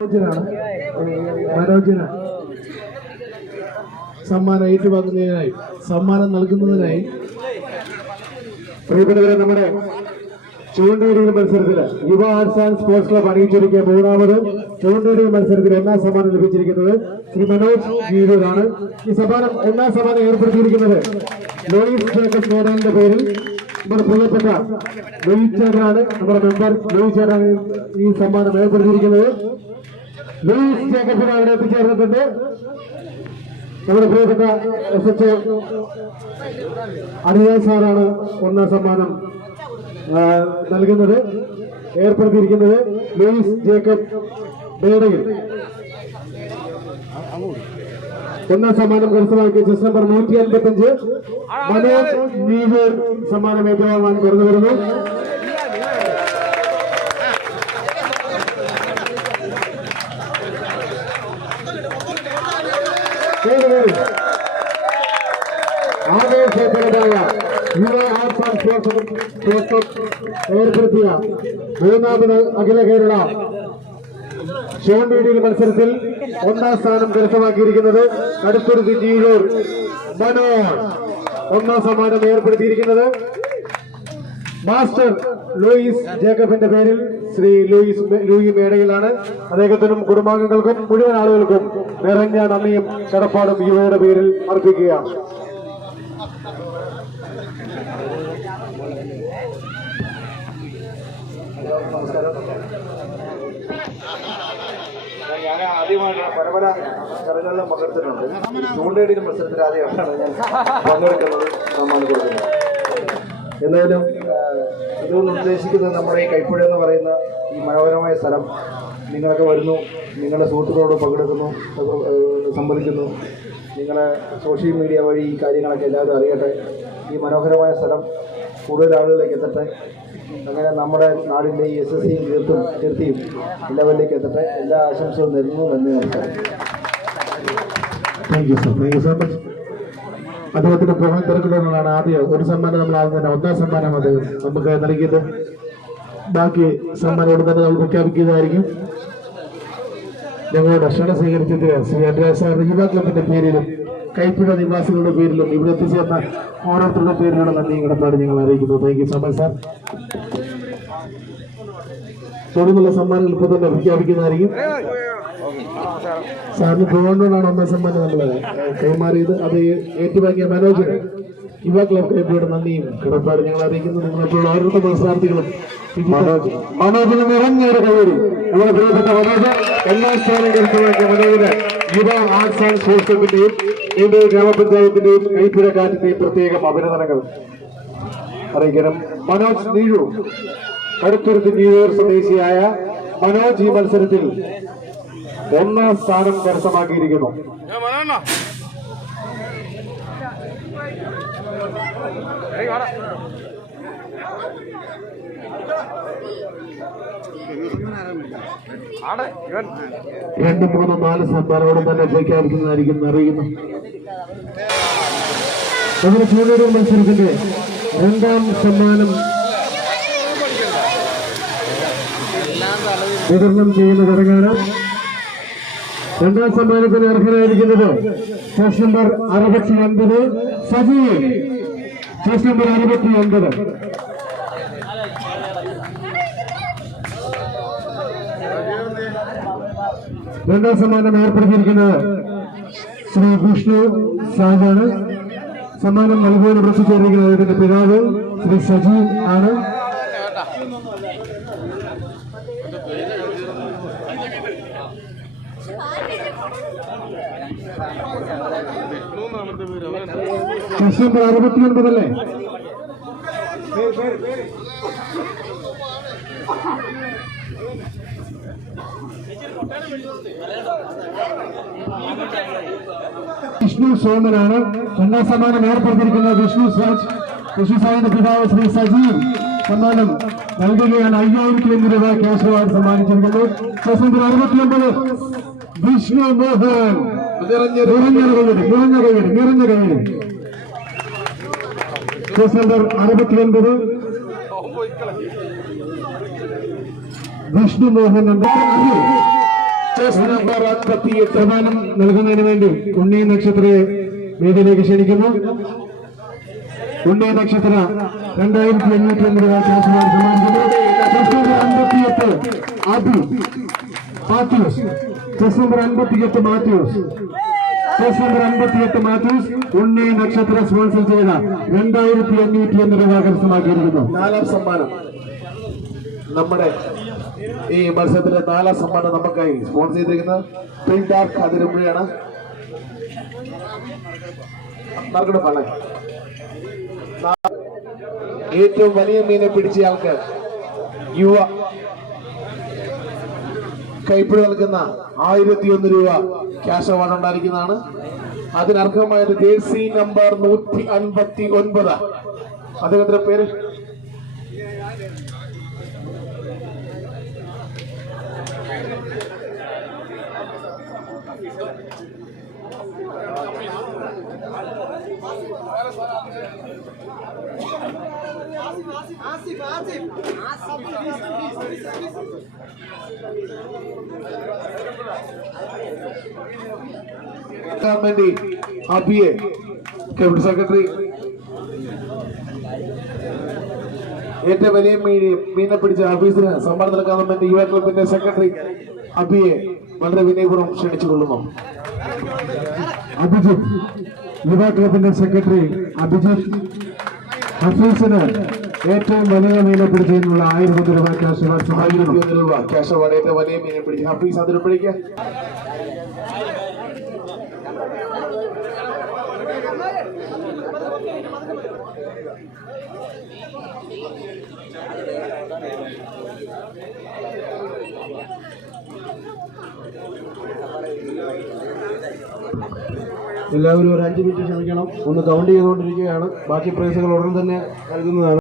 മനോജിന് സമ്മാനം ഏറ്റുവാങ്ങുന്നതിനായി സമ്മാനം നൽകുന്നതിനായി പ്രിയപ്പെട്ടവരെ നമ്മുടെ ചൂണ്ടേടിയ മത്സരത്തില് യുവ ആർട്സ് ആൻഡ് സ്പോർട്സ് ക്ലബ് അണിയിച്ചൊരുക്കിയ മൂന്നാമത് ചൂണ്ടേടിയ മത്സരത്തിൽ ഒന്നാം സമ്മാനം ലഭിച്ചിരിക്കുന്നത് ശ്രീ മനോജ് ഗീരൂരാണ്. ഈ സമ്മാനം ഒന്നാം സമ്മാനം ഏർപ്പെടുത്തിയിരിക്കുന്നത് ലൂയിസ് ജേക്കബ് മേഡലിന്റെ പേരിൽ നമ്മുടെ പ്രിയപ്പെട്ട ലൂയിസ് ചേട്ടനാണ്. നമ്മുടെ മെമ്പർ ലൂയിസ് ചേട്ടനാണ് ഈ സമ്മാനം ഏർപ്പെടുത്തിയിരിക്കുന്നത്. ലൂയിസ് ജേക്കബിനെ അവിടെ എത്തിച്ചേർന്നിട്ടുണ്ട്. നമ്മുടെ പ്രിയപ്പെട്ട SHO അനിയ സാറാണ് ഒന്നാം സമ്മാനം നൽകുന്നത്. ഏർപ്പെടുത്തിയിരിക്കുന്നത് ലൂയിസ് ജേക്കബ് ബേഡയിൽ ഒന്നാം സമ്മാനം കരസ്ഥമാക്കിയ ചെസ് നമ്പർ 155 മനോജ് നീവൂർ സമ്മാനം ഏറ്റുവാങ്ങാൻ കടന്നു വരുന്നു. ആവേശകരമായ യുവ ആർട്സ് ആൻഡ് സ്പോർട്സ് ഏർപ്പെടുത്തിയ മൂന്നാമത് അഖില കേരള ചൂണ്ടേടിയ മത്സരത്തിൽ ഒന്നാം സ്ഥാനം കരസ്ഥമാക്കിയിരിക്കുന്നത് കടുത്തുരുത്തി ജീഴൂർ മനോജ്. ഒന്നാം സമ്മാനം ഏർപ്പെടുത്തിയിരിക്കുന്നത് മാസ്റ്റർ ലൂയിസ് ജേക്കബിന്റെ പേരിൽ ശ്രീ ലൂയി മേടയിലാണ്. അദ്ദേഹത്തിനും കുടുംബാംഗങ്ങൾക്കും മുഴുവൻ ആളുകൾക്കും നിറഞ്ഞ നന്ദിയും കടപ്പാടും യുവയുടെ പേരിൽ അർപ്പിക്കുകയാണ്. ഞാൻ ആദ്യമായിട്ട് പല ചടങ്ങുകളിലും പങ്കെടുത്തിട്ടുണ്ട്. ചൂണ്ടേടിയ മത്സരത്തിൽ ആദ്യമായിട്ടാണ് ഞാൻ പങ്കെടുക്കുന്നത്, സമ്മാനം കൊടുക്കുന്നത്. എന്തായാലും ഇതുകൊണ്ട് ഉദ്ദേശിക്കുന്നത് നമ്മുടെ ഈ കൈപ്പുഴ എന്ന് പറയുന്ന ഈ മനോഹരമായ സ്ഥലം നിങ്ങളൊക്കെ വരുന്നു, നിങ്ങളുടെ സുഹൃത്തുക്കളോട് പങ്കെടുക്കുന്നു, സംവദിക്കുന്നു. നിങ്ങളെ സോഷ്യൽ മീഡിയ വഴി ഈ കാര്യങ്ങളൊക്കെ എല്ലാവരും അറിയട്ടെ. ഈ മനോഹരമായ സ്ഥലം കൂടുതൽ ആളുകളിലേക്ക് എത്തട്ടെ. അങ്ങനെ നമ്മുടെ നാടിൻ്റെ ഈ SSCയും കീർത്തിയും എല്ലാവരിലേക്ക് എത്തട്ടെ. എല്ലാ ആശംസകളും നേരുന്നു. നന്ദി, നമസ്കാരം. Thank you so much. അദ്ദേഹത്തിന്റെ പ്രധാന തിരക്കുകളാണ് ആദ്യം ഒരു സമ്മാനം നമ്മൾ ആദ്യം തന്നെ ഒന്നാം സമ്മാനം അദ്ദേഹം നമുക്ക് നൽകിയത്. ബാക്കി സമ്മാനം തന്നെ നമ്മൾ പ്രഖ്യാപിക്കുന്നതായിരിക്കും. ഞങ്ങളുടെ ക്ഷണം സ്വീകരിച്ചതിന് ശ്രീ അനുരാജ് സാറിന്റെ യുവ ക്ലബിന്റെ പേരിലും കൈപ്പുഴ നിവാസികളുടെ പേരിലും ഇവിടെ എത്തിച്ചേർന്ന ഓരോരുത്തരുടെ പേരിലുള്ള നന്ദി കടപ്പാട് ഞങ്ങൾ അറിയിക്കുന്നു. Thank you so much sir. തുടർന്നുള്ള സമ്മാനങ്ങൾ ഇപ്പോൾ തന്നെ പ്രഖ്യാപിക്കുന്നതായിരിക്കും. സാറിന് പോകേണ്ടതാണ് ഒന്നാം സമ്മാനം നമ്മൾ കൈമാറിയത്. അത് ഏറ്റുവാങ്ങിയ മനോജിന് യുവ ക്ലബ് കൈപ്പുഴയുടെ നന്ദിയും കടപ്പാട് ഞങ്ങൾ അറിയിക്കുന്നു. നിങ്ങളെപ്പോഴുള്ള ഓരോരുത്തർ മത്സരാർത്ഥികളും മനോജിന് നിറഞ്ഞൊരു കൈവരി. നമ്മുടെ പ്രിയപ്പെട്ട മനോജ് എല്ലാ സ്ഥാനം കരസ്ഥമാക്കിയ മനോജിന് യുവ ആർട്സ് ആൻഡ് സ്പോർട്സ് ക്ലബിന്റെയും ഇന്ത്യ ഗ്രാമപഞ്ചായത്തിന്റെയും കൈപ്പുഴ കാറ്റിന്റെയും പ്രത്യേകം അഭിനന്ദനങ്ങൾ അറിയിക്കണം. മനോജ് നീഴൂർ, കടുത്തുരുത്തി നീഴൂർ സ്വദേശിയായ മനോജ് ഈ മത്സരത്തിൽ ഒന്നാം സ്ഥാനം കരസ്ഥമാക്കിയിരിക്കുന്നു. രണ്ട് മൂന്ന് നാല് സമ്മാനോട് തന്നെ പ്രഖ്യാപിക്കുന്നതായിരിക്കും അറിയുന്നു. നമ്മുടെ ചൂണ്ടേടിയ മത്സരത്തിന്റെ രണ്ടാം സമ്മാനം വിതരണം ചെയ്യുന്ന ചടങ്ങാണ്. രണ്ടാം സമ്മാനത്തിന് അർഹനായിരിക്കുന്നത് station number 69 Sajeev. Station number 69 രണ്ടാം സമ്മാനം ഏർപ്പെടുത്തിയിരിക്കുന്നത് ശ്രീ വിഷ്ണു സാജാണ്. സമ്മാനം നൽകുവാൻ പ്രസിദ്ധീകരിക്കുന്നത് അദ്ദേഹത്തിന്റെ പിതാവ് ശ്രീ സജീവ് ആണ്. സ്റ്റേഷൻ നമ്പർ 69 അല്ലേ? വിഷ്ണു സോമനാണ്. രണ്ടാം സമ്മാനം ഏർപ്പെടുത്തിയിരിക്കുന്നത് വിഷ്ണു സാജിന്റെ പിതാവ് ശ്രീ സജീവ് സമ്മാനം നൽകുകയാണ്. 5000 രൂപ ക്യാഷ് അവാർഡ് സമ്മാനിച്ചിരിക്കുന്നു. Station number 69 Vishnu Mohan. നിറഞ്ഞ കൈയ്യടി. Case number 69 Vishnu Mohan. Jersey number 58 സമ്മാനം നൽകുന്നതിന് വേണ്ടി ഉണ്ണി നക്ഷത്രയെ വേദിയിലേക്ക് ക്ഷണിക്കുന്നു. ഉണ്ണി നക്ഷത്ര 2550 രൂപ ക്യാഷ് സമ്മാനിക്കുന്നു. 58 Abi Mathews, chest number 58 Mathews, chest number 58 Mathews Unni Nakshatra sponsor ചെയ്ത 2550 രൂപ കരസ്ഥമാക്കിയിരിക്കുന്നു. 4ാം സമ്മാനം നമ്മുടെ ഈ മത്സരത്തിലെ 4ാം സമ്മാനം നമുക്കായി സ്പോൺസർ ചെയ്തിരിക്കുന്നത് പിൻഡാർക്ക് അതിരമ്പുഴയാണ്. ഏറ്റവും വലിയ മീനെ പിടിച്ചയാൾക്ക് യുവ കൈപ്പിടി നൽകുന്ന 1001 രൂപ ക്യാഷ് അവാർഡ് ഉണ്ടായിരിക്കുന്നതാണ്. അതിനർഹമായത് ജേഴ്സി നമ്പർ 159. അദ്ദേഹത്തിന്റെ പേര് വേണ്ടി അബിയെ കേബിൾ സെക്രട്ടറി ഏറ്റവും വലിയ മീനെ പിടിച്ച ഓഫീസിന് സമ്മാനം നൽകാൻ വേണ്ടി യുവ ക്ലബിന്റെ സെക്രട്ടറി അബിയെ വളരെ വിനയപൂർവ്വം ക്ഷണിച്ചുകൊള്ളുന്നു. അഭിജിത്ത് യുവ ക്ലബിന്റെ സെക്രട്ടറി അഭിജിത്ത് ഹഫീസിന് ഏറ്റവും വലിയ മീനെ പിടിച്ചതിനുള്ള 1000 രൂപ ക്യാഷ് അവാർഡ്. 1001 രൂപ ക്യാഷ് അവാർഡ് ഏറ്റവും വലിയ മീനെ പിടിച്ച് ഹഫീസ് അതിരപ്പുഴയ്ക്ക്. എല്ലാവരും ഒരു 5 മിനിറ്റ് ക്ഷമിക്കണം. ഒന്ന് കൗണ്ട് ചെയ്തുകൊണ്ടിരിക്കുകയാണ്. ബാക്കി പ്രൈസുകൾ ഉടൻ തന്നെ നൽകുന്നതാണ്.